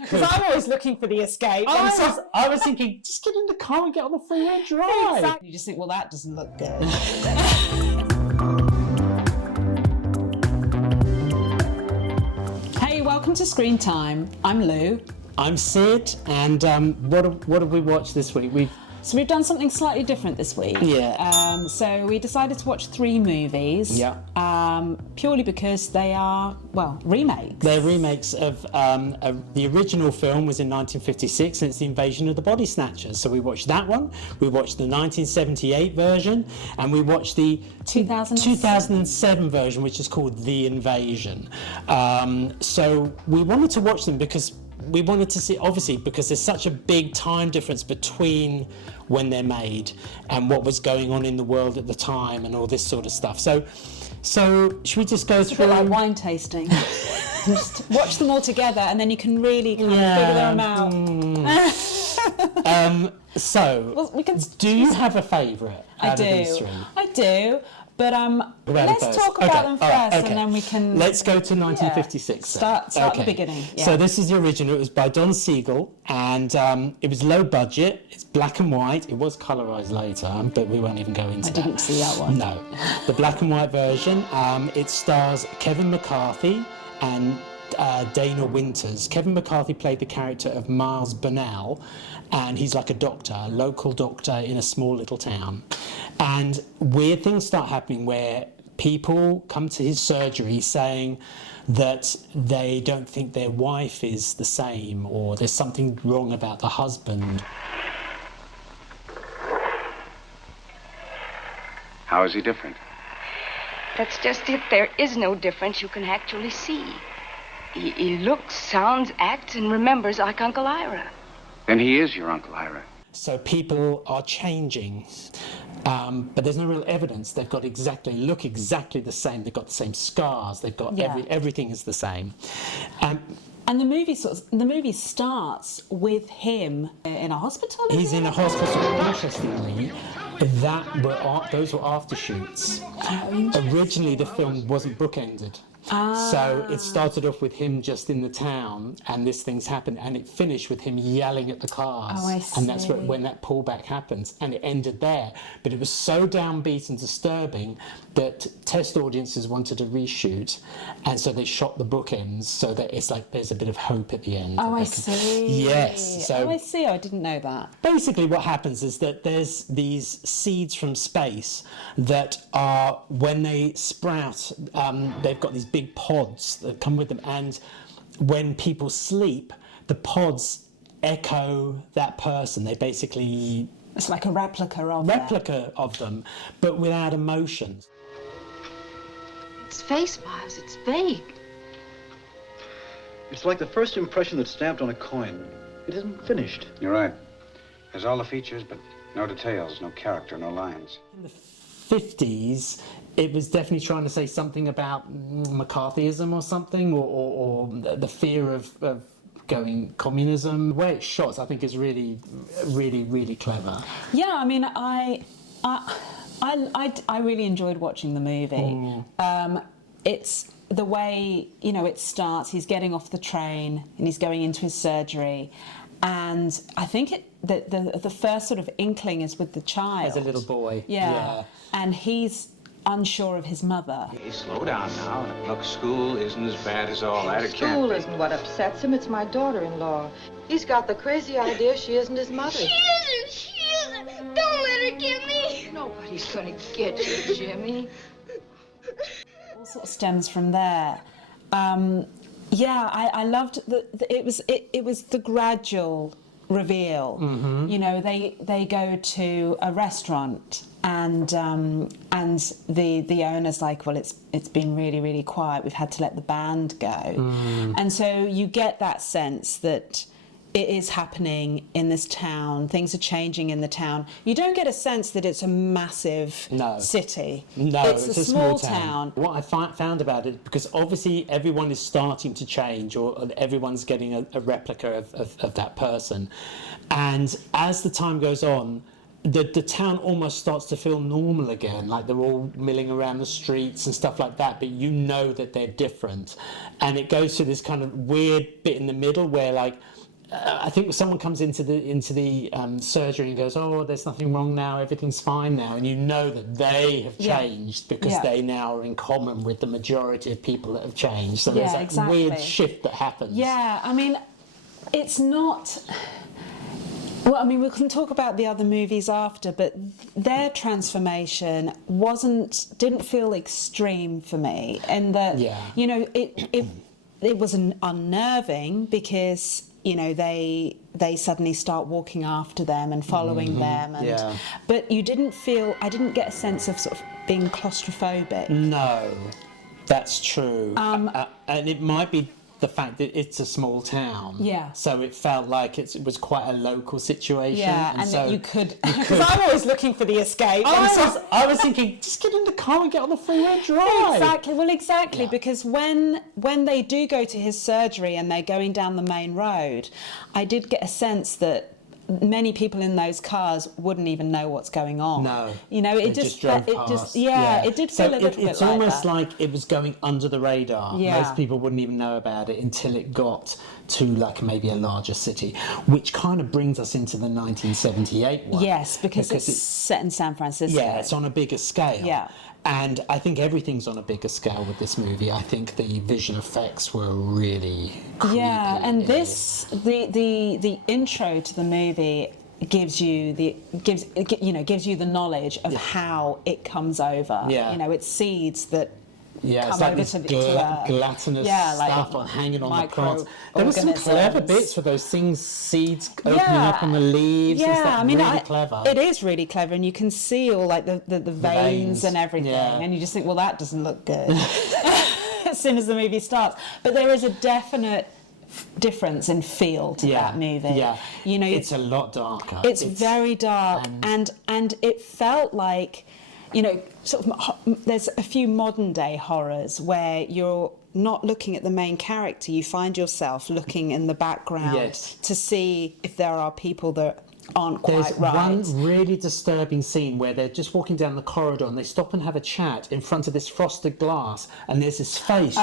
Because I'm always looking for the escape. I was thinking, just get in the car and get on the freeway and drive. Exactly. You just think, well, that doesn't look good. Hey, welcome to Screen Time. I'm Lou. I'm Sid, and what have we watched this week? So we've done something slightly different this week. Yeah. So we decided to watch 3 movies. Yeah. Purely because they are, well, remakes. They're remakes of the original film was in 1956, and it's the invasion of the Body Snatchers. So we watched that one. We watched the 1978 version, and we watched the 2007 version, which is called The Invasion. So we wanted to watch them because we wanted to see, obviously, because there's such a big time difference between when they're made and what was going on in the world at the time and all this sort of stuff. So should we just go through? It's a bit like wine tasting. Just watch them all together, and then you can really kind of figure them out. Well, do you have a favourite out of these 3? I do. But let's talk about them first, and then we can... Let's go to 1956. Start at the beginning. Yeah. So this is the original. It was by Don Siegel, and it was low budget. It's black and white. It was colorised later, but we won't even go into that. I didn't see that one. No. The black and white version. It stars Kevin McCarthy and Dana Winters. Kevin McCarthy played the character of Miles Burnell, and he's like a local doctor in a small little town. And weird things start happening where people come to his surgery saying that they don't think their wife is the same, or there's something wrong about the husband. How is he different? That's just it. There is no difference you can actually see. He looks, sounds, acts, and remembers like Uncle Ira. Then he is your Uncle Ira. So people are changing, but there's no real evidence. They've got look exactly the same. They've got the same scars. They've got everything is the same. And the movie starts with him in a hospital. He's in a hospital. Interestingly, those were after shoots. Originally, the film wasn't bookended. So it started off with him just in the town, and this thing's happened, and it finished with him yelling at the cars. Oh, I see. And that's when that pullback happens, and it ended there. But it was so downbeat and disturbing that test audiences wanted to reshoot, and so they shot the bookends so that it's like there's a bit of hope at the end. Oh, I see. Yes. So I see. I didn't know that. Basically what happens is that there's these seeds from space that are, when they sprout, they've got these big pods that come with them, and when people sleep, the pods echo that person. They basically... It's like a replica of them, but without emotions. It's face, Miles. It's vague. It's like the first impression that's stamped on a coin. It isn't finished. You're right. Has all the features, but no details, no character, no lines. In the 50s, it was definitely trying to say something about McCarthyism or something, or the fear of going communism. The way it's shot, I think, is really, really, really clever. Yeah, I mean, I really enjoyed watching the movie. It's the way, it starts. He's getting off the train and he's going into his surgery, and I think the first sort of inkling is with the child. As a little boy. Yeah. And he's unsure of his mother. Hey, slow down now. Look, school isn't as bad as all that. It can't School be. isn't what upsets him. It's my daughter-in-law. He's got the crazy idea she isn't his mother. She isn't. Don't let her get me. Nobody's gonna get you, Jimmy. All sort of stems from there. I loved it was the gradual reveal. Mm-hmm. They go to a restaurant, and the owner's like, well, it's been really, really quiet. We've had to let the band go. And so you get that sense that it is happening in this town. Things are changing in the town. You don't get a sense that it's a massive city. No, it's a small town. What I found about it, because obviously everyone is starting to change, or everyone's getting a replica of that person. And as the time goes on, the town almost starts to feel normal again, like they're all milling around the streets and stuff like that, but you know that they're different. And it goes to this kind of weird bit in the middle where, like, I think someone comes into the surgery and goes, "Oh, there's nothing wrong now, everything's fine now," and you know that they have changed because they now are in common with the majority of people that have changed. So there's that weird shift that happens. Yeah, I mean, it's not. Well, I mean, we can talk about the other movies after, but their transformation didn't feel extreme for me, and that you know it was unnerving because, you know, they suddenly start walking after them and following them, and but I didn't get a sense of sort of being claustrophobic. No, that's true. And it might be the fact that it's a small town. Yeah. So it felt like it was quite a local situation. Yeah, and so you could, because I'm always looking for the escape. I was thinking, just get in the car and get on the freeway and drive. Exactly. Well, exactly, because when they do go to his surgery and they're going down the main road, I did get a sense that many people in those cars wouldn't even know what's going on. No, you know, it just drove it past. just it did feel a little bit it's like almost that. like it was going under the radar. Yeah. Most people wouldn't even know about it until it got to like maybe a larger city, which kind of brings us into the 1978 one. Yes, because it's set in San Francisco. Yeah, it's on a bigger scale. Yeah. And I think everything's on a bigger scale with this movie. I think the visual effects were really creepy. Yeah, and the intro to the movie gives you the knowledge of how it comes over. Yeah. You know, it's seeds that it's come like over this to gelatinous stuff hanging on the plants. There were some clever bits with those seeds opening up on the leaves and stuff. I mean, really clever. It is really clever, and you can see all like the veins and everything, and you just think, well, that doesn't look good as soon as the movie starts. But there is a definite difference in feel to that movie. Yeah, you know, it's a lot darker. It's very dark, and it felt like, you know, sort of, there's a few modern day horrors where you're not looking at the main character, you find yourself looking in the background to see if there are people that aren't quite There's right. one really disturbing scene where they're just walking down the corridor and they stop and have a chat in front of this frosted glass, and there's this face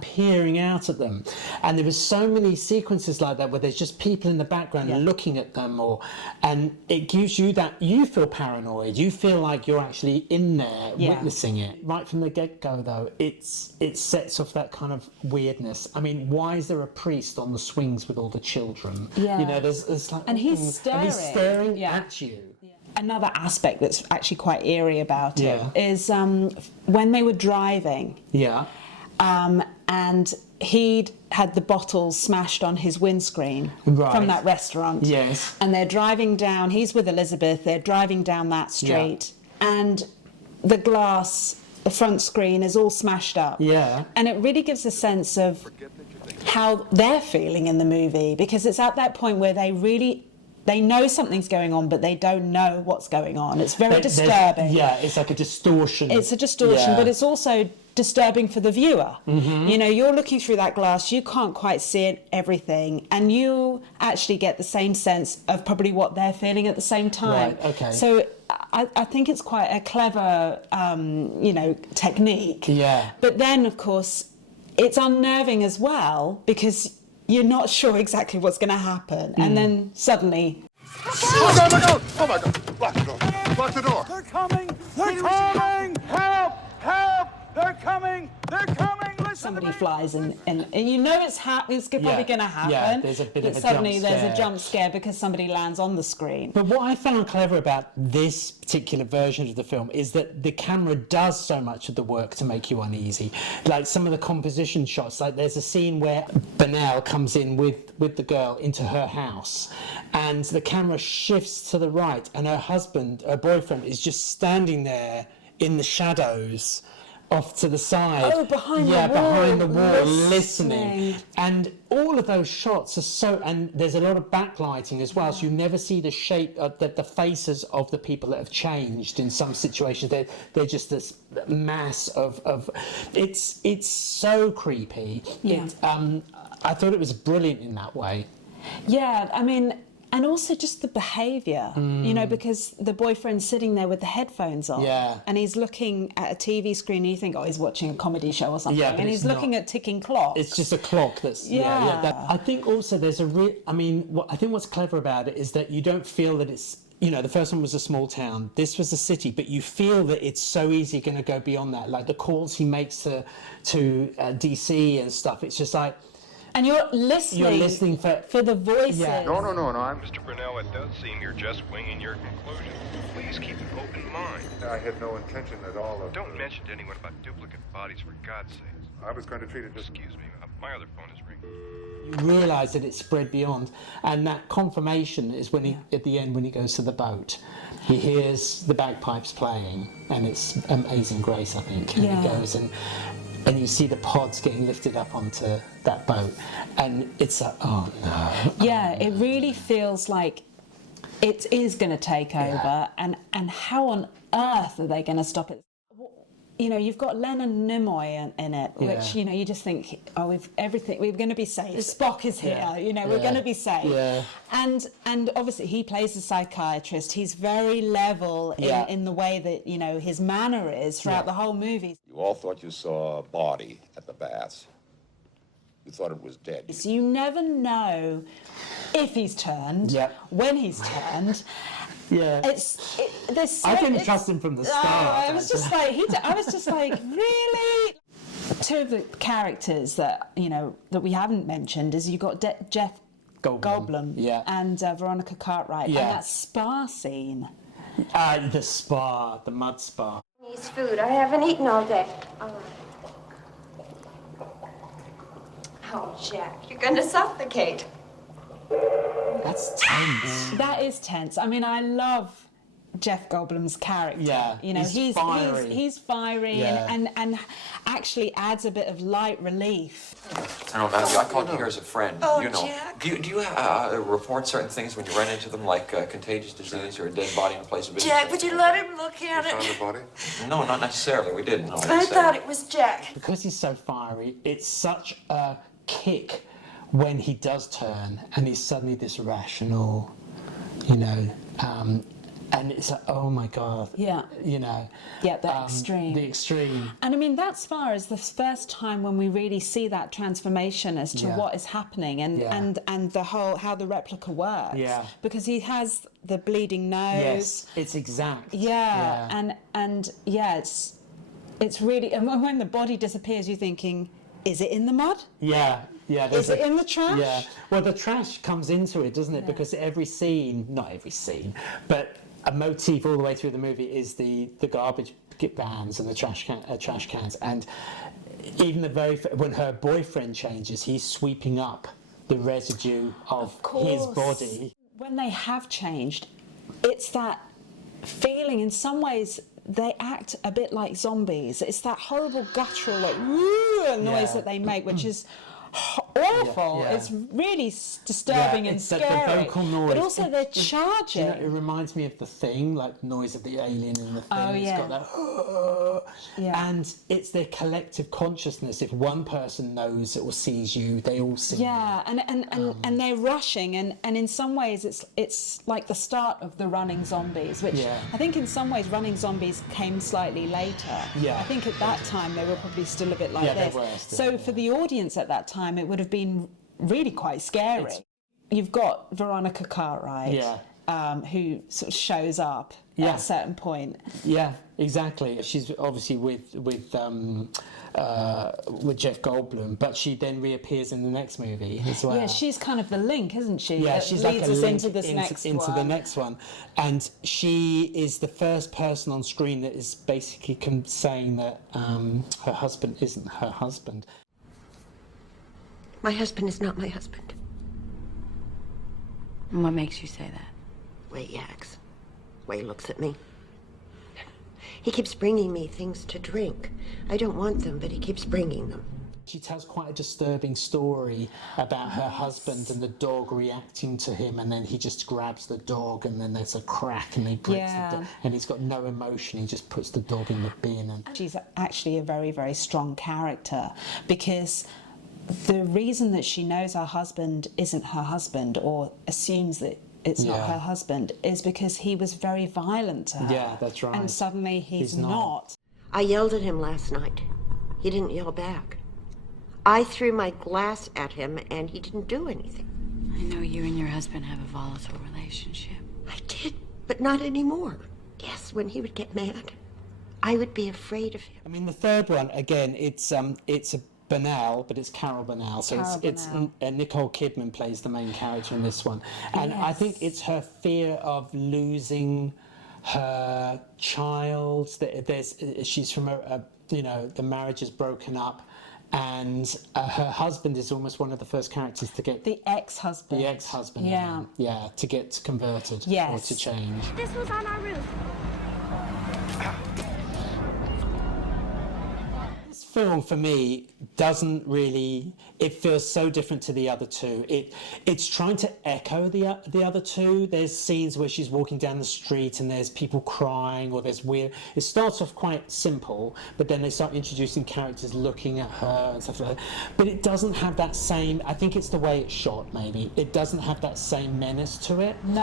peering out at them. And there was so many sequences like that where there's just people in the background looking at them, and it gives you that, you feel paranoid, you feel like you're actually in there witnessing it. Right from the get-go though, it sets off that kind of weirdness. I mean, why is there a priest on the swings with all the children? Yeah. You know, there's like, and he's staring. At you. Another aspect that's actually quite eerie about it is when they were driving. Yeah. And he'd had the bottles smashed on his windscreen from that restaurant. Yes. And they're driving down, he's with Elizabeth, they're driving down that street, and the glass, the front screen is all smashed up. Yeah. And it really gives a sense of how they're feeling in the movie, because it's at that point where they know something's going on, but they don't know what's going on. It's very disturbing. Yeah, it's like a distortion. It's a distortion, but it's also disturbing for the viewer. Mm-hmm. You know, you're looking through that glass, you can't quite see everything, and you actually get the same sense of probably what they're feeling at the same time. Right, okay. So I think it's quite a clever, technique. Yeah. But then, of course, it's unnerving as well, because you're not sure exactly what's going to happen, and then suddenly... Oh my God! Oh my God! Lock the door! Lock the door! They're coming! They're coming! Help! Help! They're coming! They're coming! Listen Somebody flies and you know it's probably going to happen. Yeah, there's a bit of a suddenly jump there's scare. a jump scare because somebody lands on the screen. But what I found clever about this particular version of the film is that the camera does so much of the work to make you uneasy. Like some of the composition shots, like there's a scene where Bennell comes in with the girl into her house, and the camera shifts to the right, and her boyfriend, is just standing there in the shadows off to the side. Oh, behind the wall, listening. And all of those shots are so, and there's a lot of backlighting as well, so you never see the shape of the faces of the people that have changed in some situations. They're just this mass of it's so creepy. Yeah. I thought it was brilliant in that way. Yeah, I mean, And also just the behaviour, you know, because the boyfriend's sitting there with the headphones on, and he's looking at a TV screen, and you think, oh, he's watching a comedy show or something, and he's looking at ticking clocks. It's just a clock that's I think also there's I think what's clever about it is that you don't feel that it's, you know, the first one was a small town, this was a city, but you feel that it's so easy going to go beyond that. Like the calls he makes to DC and stuff, it's just like. And you're listening for the voices. No. Mr. Brunel, it does seem you're just winging your conclusions. Please keep an open mind. I had no intention at all of... Don't mention to anyone about duplicate bodies, for God's sake. I was going to treat it just... Excuse me, my other phone is ringing. You realise that it's spread beyond, and that confirmation is when he, at the end, when he goes to the boat, he hears the bagpipes playing, and it's Amazing Grace, I think, and he goes and you see the pods getting lifted up onto that boat, and it's like, oh no. Yeah, it really feels like it is going to take over, and how on earth are they going to stop it? You know, you've got Leonard Nimoy in it, which, you know, you just think, oh, we're going to be safe. Spock is here, you know, we're going to be safe. Yeah. And obviously he plays a psychiatrist. He's very level in the way that, you know, his manner is throughout the whole movie. You all thought you saw a body at the baths. You thought it was dead. So you never know if he's turned, when he's turned. Yeah, I didn't trust him from the start. I was just like, really? Two of the characters that we haven't mentioned is you got Jeff Goldblum and Veronica Cartwright, and that spa scene. The mud spa. Needs food. I haven't eaten all day. Oh, Jack, you're gonna suffocate. That's tense. That is tense. I mean, I love Jeff Goldblum's character. Yeah, you know, he's fiery, and actually adds a bit of light relief. I don't know about you. I called you here as a friend. Oh, you know, Jack. do you report certain things when you run into them, like contagious disease or a dead body in a place of business? Jack, would you let him look at You it? found the body? No, not necessarily. We didn't. No, I thought it was Jack. Because he's so fiery, it's such a kick when he does turn and he's suddenly this rational, you know, and it's like, oh my God. Yeah. You know. Yeah, the extreme. The extreme. And I mean, that's far as the first time when we really see that transformation as to what is happening and the whole, how the replica works. Yeah. Because he has the bleeding nose. Yes, it's exact. Yeah. And it's really, and when the body disappears, you're thinking, is it in the mud? Yeah. Is it in the trash? Yeah. Well, the trash comes into it, doesn't it? Because every scene, not every scene, but a motif all the way through the movie is the garbage vans and the trash cans. And even when her boyfriend changes, he's sweeping up the residue of his body. When they have changed, it's that feeling. In some ways, they act a bit like zombies. It's that horrible guttural noise that they make, which is awful. Yeah. It's really disturbing and scary. The vocal noise. But also they're charging. You know, it reminds me of The Thing, like the noise of the alien in The Thing. Oh, yeah. It's got that. And it's their collective consciousness. If one person knows it or sees you, they all see you. Yeah, and they're rushing, and in some ways it's like the start of the running zombies, which I think in some ways running zombies came slightly later. Yeah. I think at that time they were probably still a bit like this. They were still, for the audience at that time, it would have been really quite scary. You've got Veronica Cartwright, who sort of shows up at a certain point. Yeah, exactly. She's obviously with Jeff Goldblum, but she then reappears in the next movie as well. Yeah, she's kind of the link, isn't she? Yeah, that she's leads like a us link into this next one. the next one, and she is the first person on screen that is basically saying that her husband isn't her husband. My husband is not my husband. And what makes you say that? The way he acts, the way he looks at me. He keeps bringing me things to drink. I don't want them, but he keeps bringing them. She tells quite a disturbing story about her husband and the dog reacting to him, and then he just grabs the dog, and then there's a crack, and he breaks the dog, and he's got no emotion. He just puts the dog in the bin. And she's actually a very, very strong character, because the reason that she knows her husband isn't her husband, or assumes that it's not her husband is because he was very violent to her. Yeah, that's right. And suddenly he's not. I yelled at him last night. He didn't yell back. I threw my glass at him and he didn't do anything. I know you and your husband have a volatile relationship. I did, but not anymore. Yes, when he would get mad, I would be afraid of him. I mean, the third one, again, it's a Bernal, but it's Carol Bernal. So it's Nicole Kidman plays the main character in this one. And I think it's her fear of losing her child. She's from the marriage is broken up. And her husband is almost one of the first characters to get... The ex-husband. Yeah, to get converted or to change. This was on our roof. This film, for me, doesn't really... It feels so different to the other two. It's trying to echo the other two. There's scenes where she's walking down the street and there's people crying or there's weird... It starts off quite simple, but then they start introducing characters looking at her and stuff like that. But it doesn't have that same... I think it's the way it's shot, maybe. It doesn't have that same menace to it. No.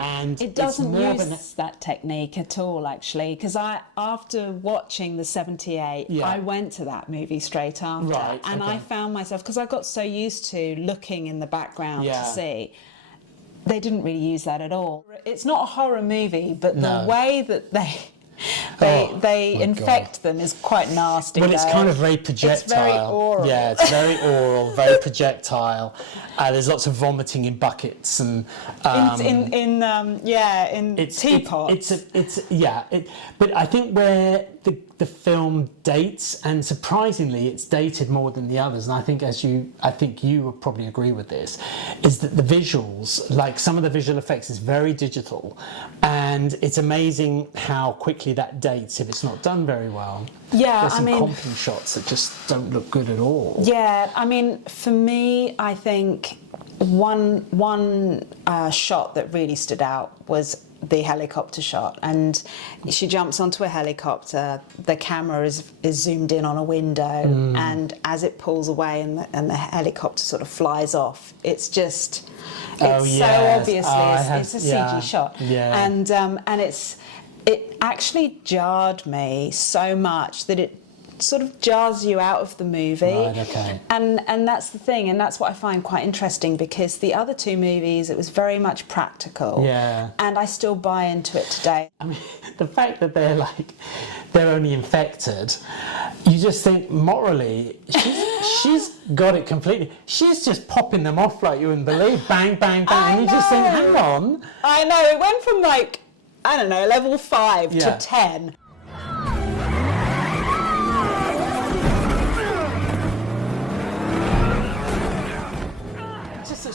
And it doesn't use that technique at all, actually, because after watching the 78, I went to that movie straight after. Right, and I found myself, because I got so used to looking in the background to see, they didn't really use that at all. It's not a horror movie, but the way that they infect them is quite nasty. Well, it's kind of very projectile. It's very oral. Yeah, it's very oral, very projectile. There's lots of vomiting in buckets and in teapots. But I think where the film dates, and surprisingly, it's dated more than the others. And I think you would probably agree with this, is that the visuals, like some of the visual effects, is very digital, and it's amazing how quickly that dates if it's not done very well. Yeah, there's some comping shots that just don't look good at all. Yeah, I mean, for me, I think one shot that really stood out was the helicopter shot, and she jumps onto a helicopter, the camera is zoomed in on a window, and as it pulls away and the helicopter sort of flies off, it's so obviously it's a CG shot, and it actually jarred me so much that it sort of jars you out of the movie. Right, okay. And that's the thing, and that's what I find quite interesting, because the other two movies, it was very much practical. Yeah. And I still buy into it today. I mean, the fact that they're only infected, you just think morally, she's got it completely. She's just popping them off like you wouldn't believe. Bang, bang, bang. And you just think, hang on. I know, it went from level 5 to 10.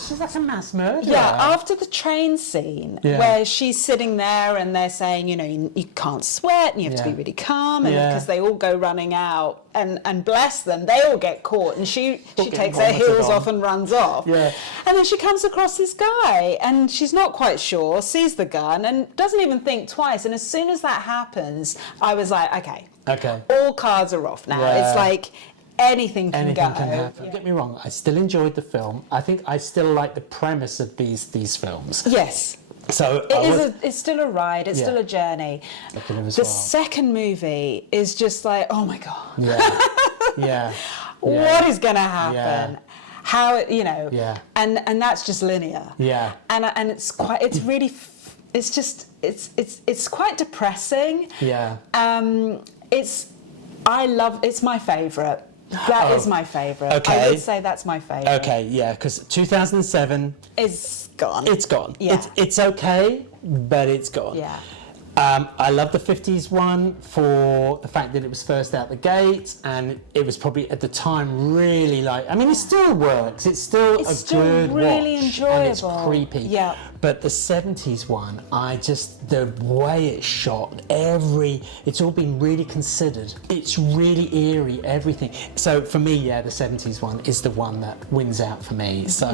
She's like a mass murderer. Yeah, after the train scene, where she's sitting there and they're saying, you can't sweat and you have to be really calm, and because they all go running out, and bless them, they all get caught, and she takes her heels off and runs off. Yeah. And then she comes across this guy, and she's not quite sure, sees the gun, and doesn't even think twice. And as soon as that happens, I was like, okay, all cards are off now. It's like... Anything can happen. Don't get me wrong, I still enjoyed the film. I think I still like the premise of these films. Yes. So it's still a ride, it's still a journey. The second movie is just like, oh my God. What is going to happen? Yeah. How, and that's just linear. Yeah. And it's quite, it's really, it's quite depressing. Yeah. It's my favourite. That is my favourite. Okay. I would say that's my favourite. Okay, yeah, because 2007... It's gone. It's gone. Yeah. It's okay, but it's gone. Yeah. I love the 50s one for the fact that it was first out the gate, and it was probably at the time really it still works. It's still a good really watch, enjoyable. And it's creepy. Yeah. But the 70s one, the way it's shot, it's all been really considered. It's really eerie, everything. So for me, the 70s one is the one that wins out for me. So,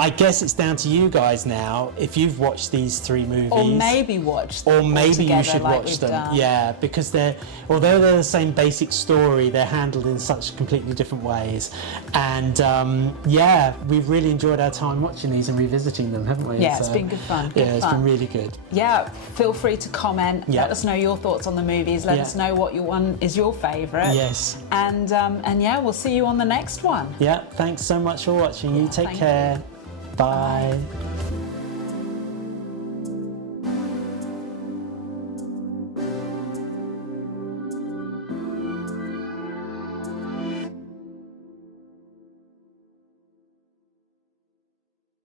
I guess it's down to you guys now. If you've watched these 3 movies, Or maybe watch them. or maybe you all should together like watch we've them. done. Yeah, because although they're the same basic story, they're handled in such completely different ways. And yeah, we've really enjoyed our time watching these and revisiting them, haven't we? Yeah, it's been good fun. Good it's fun. been really good. Yeah, feel free to comment. Yeah. Let us know your thoughts on the movies. Let Yeah. us know what one is your favourite. Yes. And yeah, we'll see you on the next one. Yeah, thanks so much for watching. You take thank care. you. Bye.